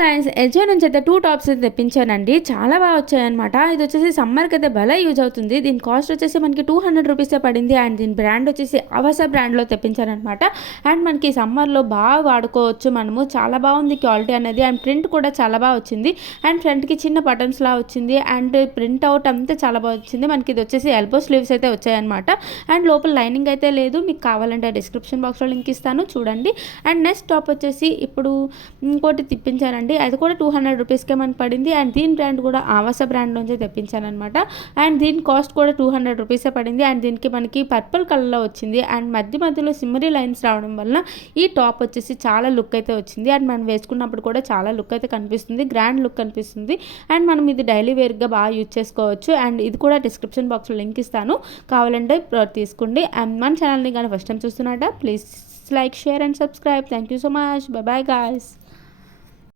Guys LG నుంచి అయితే 2 tops అయితే తెప్పించానండి. చాలా బాగా వచ్చాయన్నమాట. ఇది వచ్చేసి సమ్మర్కి అయితే భలే యూజ్ అవుతుంది. దీని కాస్ట్ వచ్చేసి మనకి 200 రూపీసే పడింది. అండ్ దీని బ్రాండ్ వచ్చేసి అవస బ్రాండ్లో తెప్పించారనమాట. అండ్ మనకి సమ్మర్లో బాగా వాడుకోవచ్చు మనము. చాలా బాగుంది క్వాలిటీ అనేది. అండ్ ప్రింట్ కూడా చాలా బాగా వచ్చింది. అండ్ ఫ్రంట్కి చిన్న బటన్స్లా వచ్చింది. అండ్ ప్రింట్ అవుట్ అంతా చాలా బాగా వచ్చింది. మనకి ఇది వచ్చేసి ఎల్బో స్లీవ్స్ అయితే వచ్చాయన్నమాట. అండ్ లోపల లైనింగ్ అయితే లేదు. మీకు కావాలంటే డిస్క్రిప్షన్ బాక్స్లో లింక్ ఇస్తాను చూడండి. అండ్ నెక్స్ట్ టాప్ వచ్చేసి ఇప్పుడు ఇంకోటి తెప్పించానండి. అది కూడా 200 రూపీస్కే మనకు పడింది. అండ్ దీని బ్రాండ్ కూడా ఆవాస బ్రాండ్ నుంచి తెప్పించానమాట. అండ్ దీని కాస్ట్ కూడా 200 రూపీసే పడింది. అండ్ దీనికి మనకి పర్పుల్ కలర్లో వచ్చింది. అండ్ మధ్యలో సిమ్మరీ లైన్స్ రావడం వల్ల ఈ టాప్ వచ్చేసి చాలా లుక్ అయితే వచ్చింది. అండ్ మనం వేసుకున్నప్పుడు కూడా చాలా లుక్ అయితే కనిపిస్తుంది, గ్రాండ్ లుక్ కనిపిస్తుంది. అండ్ మనం ఇది డైలీ వేర్గా బాగా యూజ్ చేసుకోవచ్చు. అండ్ ఇది కూడా డిస్క్రిప్షన్ బాక్స్లో లింక్ ఇస్తాను, కావాలంటే తీసుకోండి. అండ్ మన ఛానల్ని కానీ ఫస్ట్ టైం చూస్తున్నట్ట please like, share and subscribe. Thank you so much. Bye bye guys.